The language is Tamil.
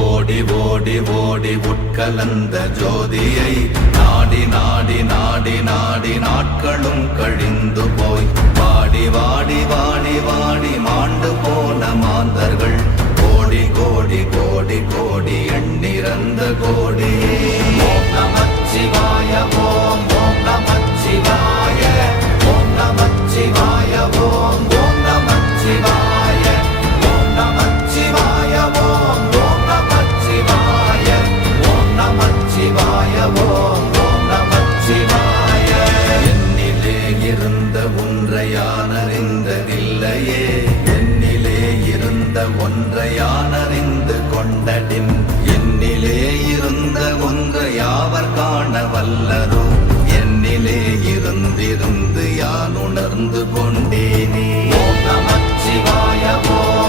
ஓடி ஓடி ஓடி உட்கலந்த ஜோதியை நாடி நாடி நாடி நாடி நாட்களும் கழிந்து போய் வாடி வாடி வாடி வாடி மாண்டு போன மாந்தர்கள் கோடி கோடி கோடி கோடி எண்ணிறந்த கோடி. ஓம் நமச்சிவாய ஓம் ஓம் நமச்சிவாய ஓம் நமச்சிவாய ஓம் ஓம் நமச்சிவாய ஓம் நமச்சிவாய ஓம் ஓம் நமச்சிவாய ஓம் நமச்சிவாய ஓம் ஓம் நமச்சிவாய. என்னிலே இருந்த ஒன்றை யான் அறிந்ததில்லையே, என்னிலே இருந்த ஒன்றை யான் அறிந்து கொண்டடின், என்னிலே இருந்த ஒன்றை யாவர் காண வல்லரோ, என்னிலே இருந்திருந்து யான் உணர்ந்து கொண்டேனே. ஓம் நமச்சிவாய ஓம்